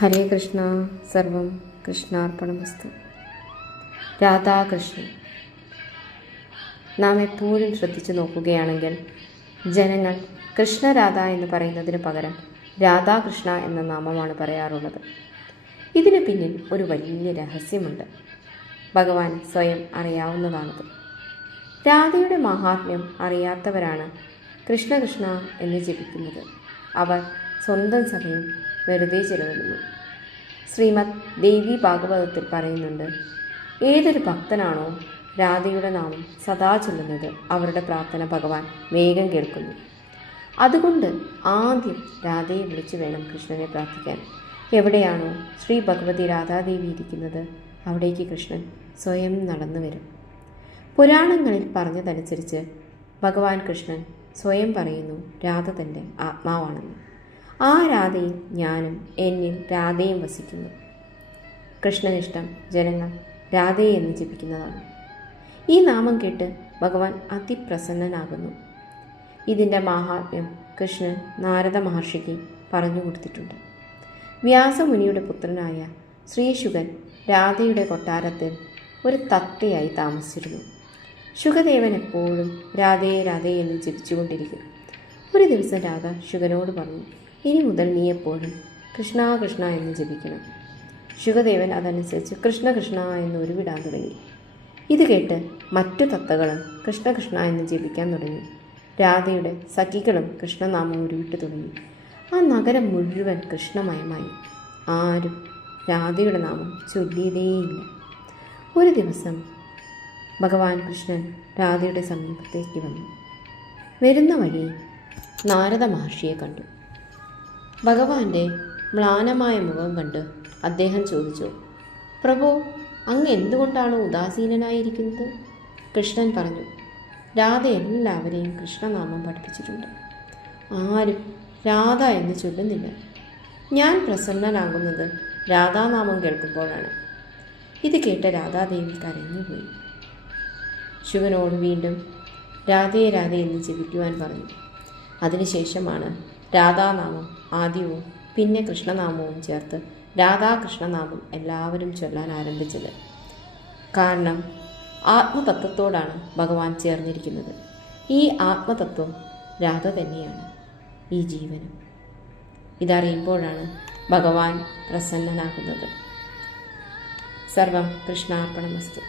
ഹരേ കൃഷ്ണ. സർവം കൃഷ്ണാർപ്പണമസ്തു. രാധാകൃഷ്ണൻ. നാം എപ്പോഴും ശ്രദ്ധിച്ചു നോക്കുകയാണെങ്കിൽ ജനങ്ങൾ കൃഷ്ണരാധ എന്ന് പറയുന്നതിന് പകരം രാധാകൃഷ്ണ എന്ന നാമമാണ് പറയാറുള്ളത്. ഇതിന് പിന്നിൽ ഒരു വലിയ രഹസ്യമുണ്ട്. ഭഗവാൻ സ്വയം അറിയാവുന്നതാണത്. രാധയുടെ മാഹാത്മ്യം അറിയാത്തവരാണ് കൃഷ്ണ കൃഷ്ണ എന്ന് ജപിക്കുന്നത്. അവർ സ്വന്തം സമയം വെറുതെ ചെലവിടുന്നു. ശ്രീമദ് ദേവി ഭാഗവതത്തിൽ പറയുന്നുണ്ട്, ഏതൊരു ഭക്തനാണോ രാധയുടെ നാമം സദാ ചൊല്ലുന്നത് അവരുടെ പ്രാർത്ഥന ഭഗവാൻ വേഗം കേൾക്കുന്നു. അതുകൊണ്ട് ആദ്യം രാധയെ വിളിച്ചു വേണം കൃഷ്ണനെ പ്രാർത്ഥിക്കാൻ. എവിടെയാണോ ശ്രീ ഭഗവതി രാധാദേവി ഇരിക്കുന്നത് അവിടേക്ക് കൃഷ്ണൻ സ്വയം നടന്നു വരും. പുരാണങ്ങളിൽ പറഞ്ഞതനുസരിച്ച് ഭഗവാൻ കൃഷ്ണൻ സ്വയം പറയുന്നു രാധ തൻ്റെ ആത്മാവാണെന്ന്. ആ രാധയിൽ ഞാനും എന്നിൽ രാധയും വസിക്കുന്നു. കൃഷ്ണനിഷ്ടം ജനങ്ങൾ രാധയെ എന്ന് ജപിക്കുന്നതാണ്. ഈ നാമം കേട്ട് ഭഗവാൻ അതിപ്രസന്നനാകുന്നു. ഇതിൻ്റെ മാഹാത്മ്യം കൃഷ്ണൻ നാരദ മഹർഷിക്ക് പറഞ്ഞു കൊടുത്തിട്ടുണ്ട്. വ്യാസമുനിയുടെ പുത്രനായ ശ്രീശുകൻ രാധയുടെ കൊട്ടാരത്തിൽ ഒരു തത്തയായി താമസിച്ചിരുന്നു. ശുകദേവൻ എപ്പോഴും രാധയെ രാധയെ എന്ന് ജപിച്ചുകൊണ്ടിരിക്കും. ഒരു ദിവസം രാധ ശുകനോട് പറഞ്ഞു, ഇനി മുതൽ നീ എപ്പോഴും കൃഷ്ണ കൃഷ്ണ എന്ന് ജപിക്കണം. ശുകദേവൻ അതനുസരിച്ച് കൃഷ്ണ കൃഷ്ണ എന്ന് ഉരുവിടാൻ തുടങ്ങി. ഇത് കേട്ട് മറ്റു തത്തകളും കൃഷ്ണ കൃഷ്ണ എന്ന് ജപിക്കാൻ തുടങ്ങി. രാധയുടെ സഖികളും കൃഷ്ണനാമം ഉരുവിട്ട് തുടങ്ങി. ആ നഗരം മുഴുവൻ കൃഷ്ണമയമായി. ആരും രാധയുടെ നാമം ചൊല്ലിയതേയില്ല. ഒരു ദിവസം ഭഗവാൻ കൃഷ്ണൻ രാധയുടെ സമീപത്തേക്ക് വന്നു. വരുന്ന വഴി നാരദ മഹർഷിയെ കണ്ടു. ഭഗവാന്റെ മ്ലാനമായ മുഖം കണ്ട് അദ്ദേഹം ചോദിച്ചു, പ്രഭു, അങ്ങ് എന്തുകൊണ്ടാണ് ഉദാസീനനായിരിക്കുന്നത്? കൃഷ്ണൻ പറഞ്ഞു, രാധ എല്ലാവരെയും കൃഷ്ണനാമം പഠിപ്പിച്ചിട്ടുണ്ട്. ആരും രാധ എന്ന് ചൊല്ലുന്നില്ല. ഞാൻ പ്രസന്നനാകുന്നത് രാധാനാമം കേൾക്കുമ്പോഴാണ്. ഇത് കേട്ട രാധാദേവി കരഞ്ഞുപോയി. ശിവനോട് വീണ്ടും രാധയെ രാധ എന്ന് ജപിക്കുവാൻ പറഞ്ഞു. അതിനുശേഷമാണ് രാധാനാമം ആദ്യവും പിന്നെ കൃഷ്ണനാമവും ചേർത്ത് രാധാകൃഷ്ണനാമം എല്ലാവരും ചൊല്ലാൻ ആരംഭിച്ചത്. കാരണം ആത്മതത്വത്തോടാണ് ഭഗവാൻ ചേർന്നിരിക്കുന്നത്. ഈ ആത്മതത്വം രാധ തന്നെയാണ് ഈ ജീവനും. ഇതറിയുമ്പോഴാണ് ഭഗവാൻ പ്രസന്നനാകുന്നത്. സർവം കൃഷ്ണാർപ്പണമസ്തു.